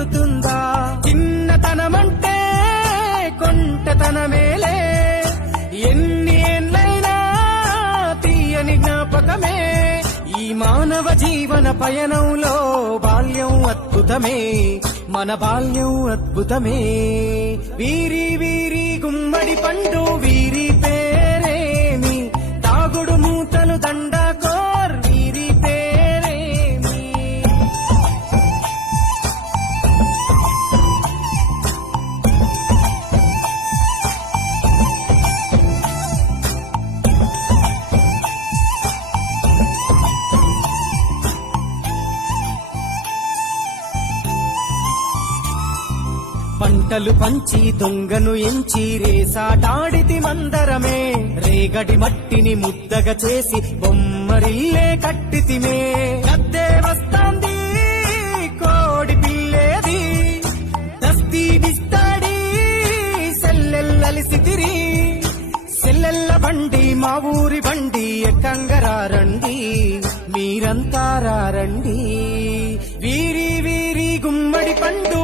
ఊరుతుందా? చిన్నతనమంటే కొంటతనమేలే, ఎన్ని ఏళ్ళైనా తీయని జ్ఞాపకమే. ఈ మానవ జీవన పయనంలో బాల్యం అద్భుతమే, మన బాల్యం అద్భుతమే. వీరి వీరి గుమ్మడి పండు వీరి పేరేమి, తాగుడు మూతలు దండాకోర్ వీరి పేరేమి. పంటలు పంచి దొంగను ఎంచి రేసాటాడితి మందరమే, రేగడి మట్టిని ముద్దగా చేసి బొమ్మరిల్లే కట్టితిమే. గద్దే వస్తాంది కోడి పిల్లేది, దస్తీ బిస్తాడి సెల్లెల్లలిసితిరి. సెల్లెల్ల బండి మా ఊరి బండి ఎక్కంగరారండి, మీరంతా రారండి. వీరి వీరి గుమ్మడి పండు